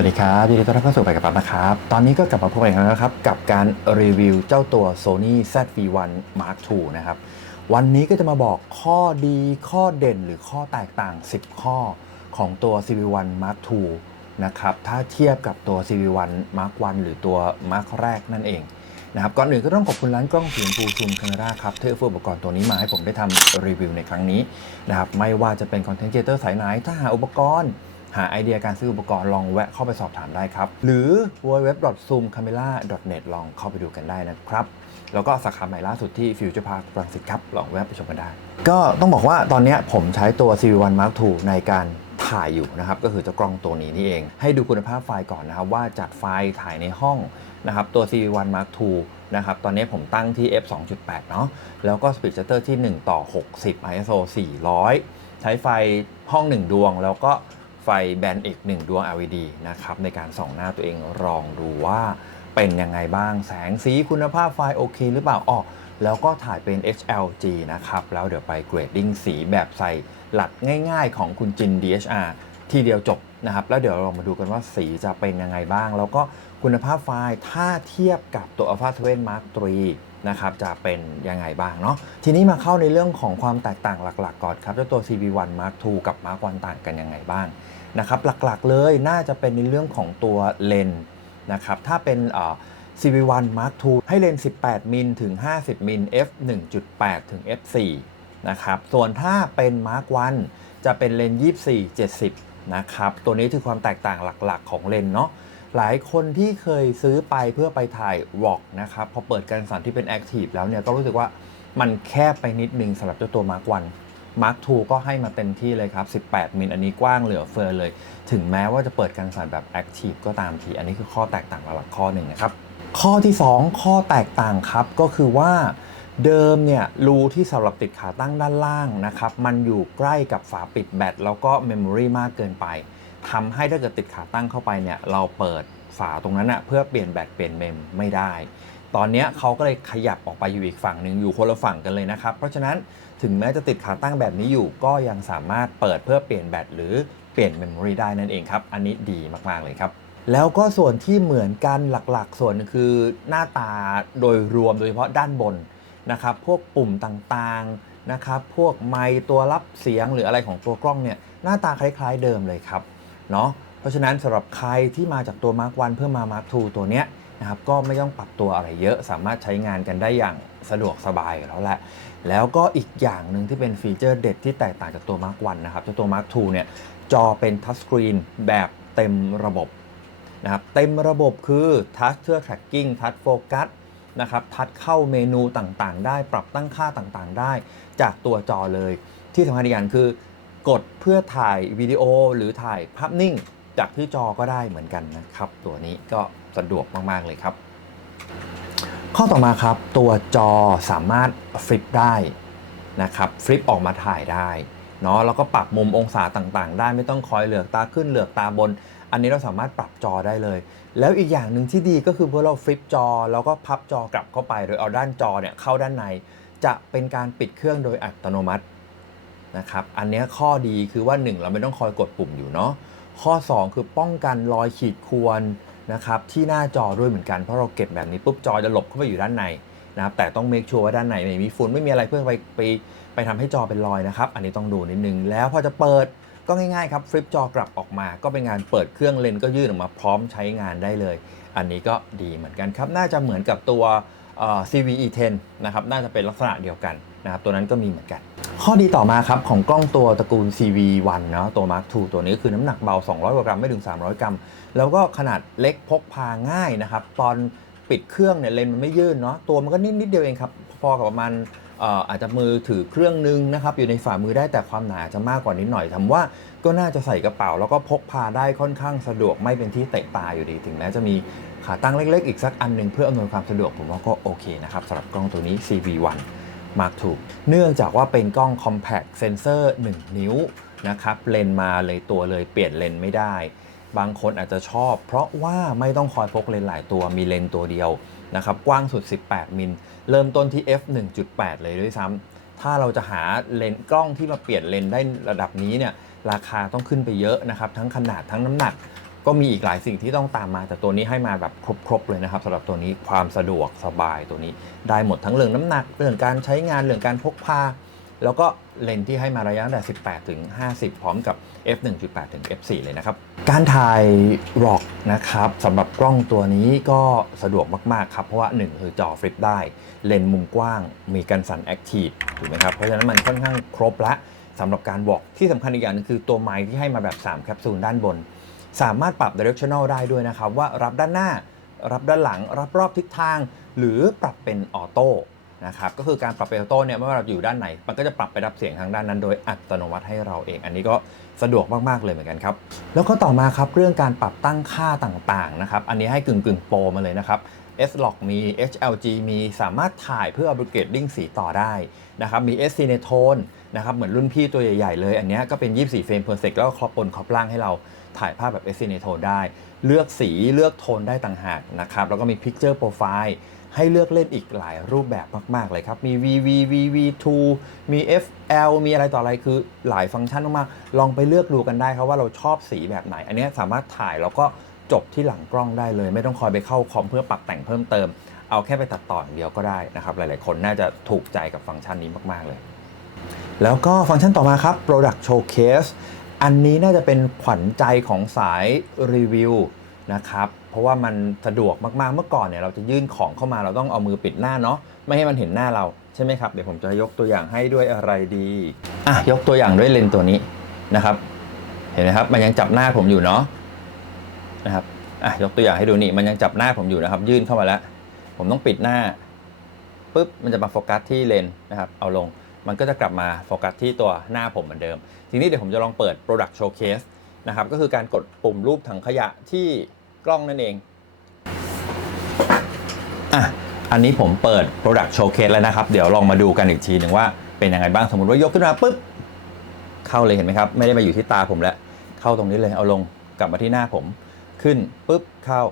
วัสดีครับยินดีต้อนรับเข้าสู่ไปกับปั๊บนะครับ ตอนนี้ก็กลับมาพบกันอีกแล้วนะครับ กับการรีวิวเจ้าตัว Sony ZV-1 Mark II นะครับ วันนี้ก็จะมาบอกข้อดีข้อเด่นหรือข้อแตกต่าง 10 ข้อของตัว CV1 Mark II นะครับ ถ้าเทียบกับตัว CV1 Mark 1หรือตัว Mark แรกนั่นเองนะครับ ก่อนอื่นก็ต้องขอบคุณร้านกล้องสีชมพูซูมคาเมราครับที่เออุปกรณ์ตัวนี้มาให้ผมได้ทำรีวิวในครั้งนี้นะครับ ไม่ว่าจะเป็นคอนเทนต์เจเตอร์สายไหนถ้าหาอุปกรณ์ หาไอเดียการซื้ออุปกรณ์ลองแวะเข้าไปสอบถามได้ครับ หรือ www.zoomcamera.net ลองเข้าไปดูกันได้นะครับ แล้วก็สาขาใหม่ล่าสุดที่ Future Park รังสิตครับ ลองแวะไปชมกันได้ ก็ต้องบอกว่าตอนนี้ผมใช้ตัว CV1 Mark II ในการถ่ายอยู่นะครับ ก็คือเจ้ากล้องตัวนี้นี่เอง ให้ดูคุณภาพไฟล์ก่อนนะครับ ว่าจัดไฟล์ถ่ายในห้องนะครับตัว CV1 Mark II นะครับตอนนี้ผมตั้งที่ f 2.8 เนาะแล้วก็ speed shutter ที่ 1 ต่อ 60 ISO 400 ใช้ไฟห้อง 1 ดวงแล้วก็ ไฟแบนอีก1ดวง LED นะครับในการส่องหน้าตัวเองลองดูว่าเป็นยังไงบ้างแสงสีคุณภาพไฟโอเคหรือเปล่าอ๋อแล้วก็ถ่ายเป็น HLG นะครับ แล้วเดี๋ยวไปเกรดดิ้งสีแบบใส่หลัดง่ายๆของคุณจิน DHR ทีเดียวจบนะครับ แล้วเดี๋ยวเรามาดูกันว่าสีจะเป็นยังไงบ้าง แล้วก็คุณภาพไฟล์ถ้าเทียบกับตัว Alpha 7 Mark III นะครับจะเป็นยังไงบ้างเนาะทีนี้มาเข้าในเรื่องของความแตกต่างหลัก ๆ ก่อนครับเจ้าตัว CV1 Mark II กับ Mark 1ต่างกันยังไงบ้าง นะครับหลักๆเลยน่าจะเป็นในเรื่องของตัวเลนส์นะครับถ้าเป็นเอ่อ CV1 Mark II ให้เลนส์18 มิลถึง 50 มิล f 1.8 ถึง f 4นะครับส่วนถ้าเป็น Mark 1จะเป็นเลนส์24 70 นะครับ ตัวนี้คือความแตกต่างหลักๆ ของเลนส์เนาะหลายคนที่เคยซื้อไปเพื่อไปถ่ายวอกนะครับพอเปิดการสั่นที่เป็น Active แล้วเนี่ยก็รู้สึกว่ามันแคบไปนิดนึงสำหรับเจ้าตัว Mark 1 Mark II ก็ให้มาเต็มที่เลยครับ 18 มิลอันนี้กว้างเหลือเฟือเลย ถึงแม้ว่าจะเปิดการสั่นแบบ Active ก็ตามที อันนี้คือข้อแตกต่างหลักๆข้อหนึ่งนะครับ ข้อที่ 2 ข้อแตกต่างครับก็คือว่าเดิมเนี่ยรูที่สำหรับติดขาตั้งด้านล่างนะครับ มันอยู่ใกล้กับฝาปิดแบตแล้วก็เมมโมรีมากเกินไปทำให้ถ้าเกิดติดขาตั้งเข้าไปเนี่ยเราเปิดฝาตรงนั้นอะเพื่อเปลี่ยนแบตเปลี่ยนเมมไม่ได้ ตอนนี้เขาก็เลยขยับออกไปอยู่อีกฝั่งหนึ่งอยู่คนละฝั่งกันเลยนะครับ เพราะฉะนั้นถึงแม้จะติดขาตั้งแบบนี้อยู่ก็ยังสามารถเปิดเพื่อเปลี่ยนแบตหรือเปลี่ยนเมมโมรีได้นั่นเองครับ อันนี้ดีมาก ๆ เลยครับแล้วก็ส่วนที่เหมือนกันหลักๆ ส่วนหนึงคือหน้าตาโดยรวมโดยเฉพาะด้านบนนะครับ พวกปุ่มต่างๆนะครับ พวกไมค์ตัวรับเสียงหรืออะไรของตัวกล้องเนี่ยหน้าตาคล้ายๆเดิมเลยครับเนาะเพราะฉะนั้นสำหรับใครที่มาจากตัว Mark 1เพื่อมา Mark 2ตัวเนี้ย นะครับก็ไม่ต้องปรับตัวอะไรเยอะ สามารถใช้งานกันได้อย่างสะดวกสบายอยู่แล้วแหละ แล้วก็อีกอย่างหนึ่งที่เป็นฟีเจอร์เด็ดที่แตกต่างจากตัว Mark 1นะครับเจ้าตัว Mark 2เนี่ยจอเป็นทัชสกรีนแบบเต็มระบบนะครับเต็มระบบคือ Touch เพื่อ tracking Touch Focus นะครับทัชเข้าเมนูต่างๆ ได้ปรับตั้งค่าต่างๆ ได้จากตัวจอเลย ที่สำคัญอีกอย่างคือกดเพื่อถ่ายวิดีโอหรือถ่ายภาพนิ่งจากที่จอก็ได้เหมือนกันนะครับ ตัวนี้ก็ สะดวกมาก ๆ เลยครับ ข้อต่อมาครับ ตัวจอสามารถฟลิปได้นะครับฟลิปออกมาถ่ายได้เนาะแล้วก็ปรับมุมองศาต่างๆ ได้ไม่ต้องคอยเหลือกตาขึ้นเหลือกตาบน อันนี้เราสามารถปรับจอได้เลย แล้วอีกอย่างหนึ่งที่ดีก็คือพอเราฟลิปจอ แล้วก็พับจอกลับเข้าไปโดยเอาด้านจอเนี่ยเข้าด้านใน จะเป็นการปิดเครื่องโดยอัตโนมัตินะครับอันนี้ข้อดีคือว่า 1 เราไม่ต้องคอยกดปุ่มอยู่เนาะข้อ 2 คือป้องกันรอยขีดข่วน นะครับที่หน้าจอด้วยเหมือนกันเพราะเราเก็บแบบนี้ปุ๊บจอจะหลบเข้าไปอยู่ด้านในนะครับแต่ต้องเมคชัวร์ว่าด้านในไม่มีฝุ่นไม่มีอะไรเพื่อไปไปไปทำให้จอเป็นรอยนะครับอันนี้ต้องดูนิดนึงแล้วพอจะเปิดก็ง่ายๆครับฟลิปจอกลับออกมา ก็เป็นงานเปิดเครื่องเลนก็ยื่นออกมาพร้อมใช้งานได้เลย อันนี้ก็ดีเหมือนกันครับ น่าจะเหมือนกับตัวเอ่อ CVE10 นะครับน่าจะเป็นลักษณะเดียวกันนะครับตัวนั้นก็มีเหมือนกัน ข้อดีต่อมาครับของกล้องตัวตระกูล CV1 เนาะตัว Mark II ตัวนี้ก็คือน้ำหนักเบา 200กว่ากรัมไม่ถึง 300 กรัม แล้วก็ขนาดเล็กพกพาง่ายนะครับ ตอนปิดเครื่องเนี่ยเลนส์มันไม่ยื่นเนาะตัวมันก็นิดนิดเดียวเองครับ พอกับประมาณเอ่ออาจจะมือถือเครื่องนึงนะครับ อยู่ในฝ่ามือได้แต่ความหนาจะมากกว่านิดหน่อยทำว่าก็น่าจะใส่กระเป๋า แล้วก็พกพาได้ค่อนข้างสะดวกไม่เป็นที่เตะตาอยู่ดีถึงแม้จะมีขาตั้งเล็ก ๆ อีกสักอันหนึ่งเพื่ออำนวยความสะดวกผมว่าก็โอเคนะครับสำหรับกล้องตัวนี้ CV1 Mark II เนื่องจากว่าเป็นกล้อง Compact Sensor 1นิ้วนะครับเลนมาเลยตัวเลยเปลี่ยนเลนไม่ได้ บางคนอาจจะชอบ เพราะว่าไม่ต้องคอยพกเลนหลายตัวมีเลนตัวเดียวนะครับกว้างสุด 18 มิล เริ่มต้นที่ f 1.8 เลยด้วยซ้ำถ้าเราจะหาเลนกล้องที่มาเปลี่ยนเลนได้ระดับนี้เนี่ยราคาต้องขึ้นไปเยอะนะครับทั้งขนาดทั้งน้ำหนัก ก็มีอีกหลายสิ่งที่ต้องตามมา แต่ตัวนี้ให้มาแบบครบๆเลยนะครับสำหรับตัวนี้ความสะดวกสบายตัวนี้ ได้หมดทั้งเรื่องน้ำหนักเรื่องการใช้งานเรื่องการพกพาแล้วก็เลนส์ที่ให้มาระยะตั้งแต่ 18 ถึง 50 พร้อมกับ f 1.8 ถึง f 4เลยนะครับ การถ่ายร็อกนะครับสำหรับกล้องตัวนี้ก็สะดวกมาก ๆ ครับ เพราะว่า 1 คือจอฟลิปได้ เลนส์มุมกว้าง มีกันสั่นแอคทีฟถูกไหมครับ เพราะฉะนั้นมันค่อนข้างครบละสำหรับการบอกที่สำคัญอีกอย่างนึงคือตัวไมค์ที่ให้มาแบบ 3 แคปซูลด้านบน สามารถปรับ directional ได้ด้วยนะครับ ว่ารับด้านหน้า รับด้านหลัง รับรอบทิศทาง หรือปรับเป็นออโต้นะครับก็คือการปรับเป็นออโต้เนี่ยไม่ว่าเราอยู่ด้านไหน มันก็จะปรับไปรับเสียงทางด้านนั้น โดยอัตโนมัติให้เราเอง อันนี้ก็สะดวกมาก ๆ เลยเหมือนกันครับ แล้วก็ต่อมาครับเรื่องการปรับตั้งค่าต่างๆนะครับอันนี้ให้กึ่งกึ่งโปรมาเลยนะครับ S-Log มี HLG มีสามารถถ่ายเพื่อ upgrading สีต่อได้นะครับมี S Cinetone นะครับเหมือนรุ่นพี่ตัวใหญ่ ๆ เลย อันนี้ก็เป็น 24 เฟรม per sec แล้วก็ครอบบนครอบล่างให้เรา ถ่ายภาพแบบ S Cinetone ได้ เลือกสีเลือกโทนได้ต่างหากนะครับ แล้วก็มี Picture Profile ให้เลือกเล่นอีกหลายรูปแบบมาก ๆ เลยครับ มี VV VV2 มี FL มีอะไรต่ออะไรคือหลายฟังก์ชันมากๆ ลองไปเลือกดูกันได้ครับว่าเราชอบสีแบบไหน อันเนี้ยสามารถถ่ายแล้วก็จบที่หลังกล้องได้เลย ไม่ต้องคอยไปเข้าคอมเพื่อปรับแต่งเพิ่มเติม เอาแค่ไปตัดต่ออย่างเดียวก็ได้นะครับ หลาย ๆ คนน่าจะถูกใจกับฟังก์ชันนี้มาก ๆ เลย แล้วก็ฟังก์ชันต่อมาครับ Product Showcase อันนี้น่าจะเป็นขวัญใจของสายรีวิวนะครับเพราะว่ามันสะดวกมากๆเมื่อก่อนเนี่ยเราจะยื่นของเข้ามาเราต้องเอามือปิดหน้าเนาะไม่ให้มันเห็นหน้าเราใช่ไหมครับเดี๋ยวผมจะยกตัวอย่างให้ด้วยอะไรดีอะยกตัวอย่างด้วยเลนส์ตัวนี้นะครับ เห็นไหมครับมันยังจับหน้าผมอยู่เนาะนะครับอะยกตัวอย่างให้ดูนี่มันยังจับหน้าผมอยู่นะครับ ยื่นเข้ามาแล้ว ผมต้องปิดหน้าปุ๊บมันจะมาโฟกัสที่เลนส์นะครับ เอาลง มันก็จะกลับมาโฟกัสที่ตัวหน้าผมเหมือนเดิม ทีนี้เดี๋ยวผมจะลองเปิด Product Showcase นะครับก็คือการกดปุ่มรูปถังขยะที่กล้องนั่นเองอะอันนี้ผมเปิด Product Showcase แล้วนะครับ เดี๋ยวลองมาดูกันอีกทีหนึ่งว่าเป็นยังไงบ้างสมมติว่ายกขึ้นมาปุ๊บ เข้าเลยเห็นไหมครับ ไม่ได้มาอยู่ที่ตาผมแล้ว เข้าตรงนี้เลยเอาลงกลับมาที่หน้าผมขึ้นปุ๊บเข้า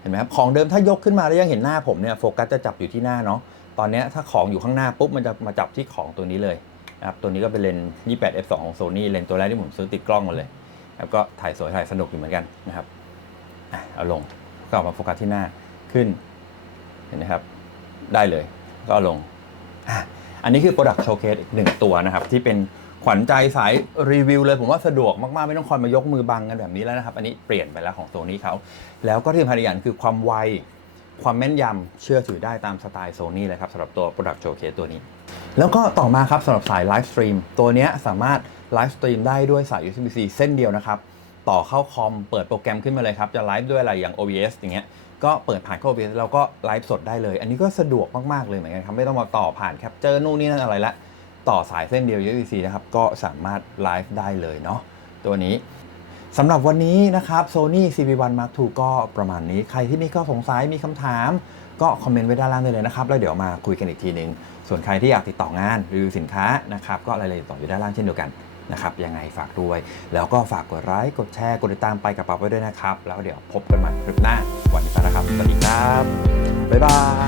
เห็นไหมครับของเดิมถ้ายกขึ้นมาแล้วยังเห็นหน้าผมเนี่ยโฟกัสจะจับอยู่ที่หน้าเนาะ ตอนนี้ถ้าของอยู่ข้างหน้าปุ๊บมันจะมาจับที่ของตัวนี้เลยนะครับตัวนี้ก็เป็นเลนส์ 28 f2 ของ Sony เลนส์ตัวแรกที่ผมซื้อติดกล้องมาเลยแล้วก็ถ่ายสวยถ่ายสนุกอยู่เหมือนกันนะครับเอาลงก็เอามาโฟกัสที่หน้าขึ้นเห็นไหมครับ ได้เลยก็ลง อันนี้คือ Product Showcase อีกหนึ่งตัวนะครับ ที่เป็นขวัญใจสายรีวิวเลย ผมว่าสะดวกมาก ๆ ไม่ต้องคอยมายกมือบังกันแบบนี้แล้วนะครับ อันนี้เปลี่ยนไปแล้วของโซนี่เขาแล้วก็ที่สำคัญอีกอย่างคือความไว ความแม่นยำเชื่อถือได้ตามสไตล์โซนี่เลยครับสำหรับตัว Product Showcase ตัวนี้ แล้วก็ต่อมาครับสำหรับสายไลฟ์สตรีมตัวนี้สามารถไลฟ์สตรีมได้ด้วยสาย USB-C เส้นเดียวนะครับ ต่อเข้าคอมเปิดโปรแกรมขึ้นมาเลยครับ จะไลฟ์ด้วยอะไรอย่าง OBS อย่างเงี้ยก็เปิดผ่านเข้า OBS แล้วก็ไลฟ์สดได้เลย อันนี้ก็สะดวกมาก ๆ เลยเหมือนกันครับ ไม่ต้องมาต่อผ่านแคปเจอร์นู่นนี่นั่นอะไรละต่อสายเส้นเดียว USB-C นะครับก็สามารถไลฟ์ได้เลยเนาะตัวนี้ สำหรับวันนี้นะครับ Sony CV1 Mark II ก็ประมาณนี้ ใครที่มีข้อสงสัยมีคำถาม ก็คอมเมนต์ไว้ด้านล่างได้เลยนะครับ แล้วเดี๋ยวมาคุยกันอีกทีหนึ่งส่วนใครที่อยากติดต่องานรีวิวสินค้านะครับก็รายละเอียดต่ออยู่ด้านล่างเช่นเดียวกันนะครับยังไงฝากด้วย แล้วก็ฝากกดไลค์กดแชร์กดติดตามไปกับปั๊บไว้ด้วยนะครับ แล้วเดี๋ยวพบกันใหม่คลิปหน้า วันนี้ไปแล้วครับ สวัสดีครับ บ๊ายบาย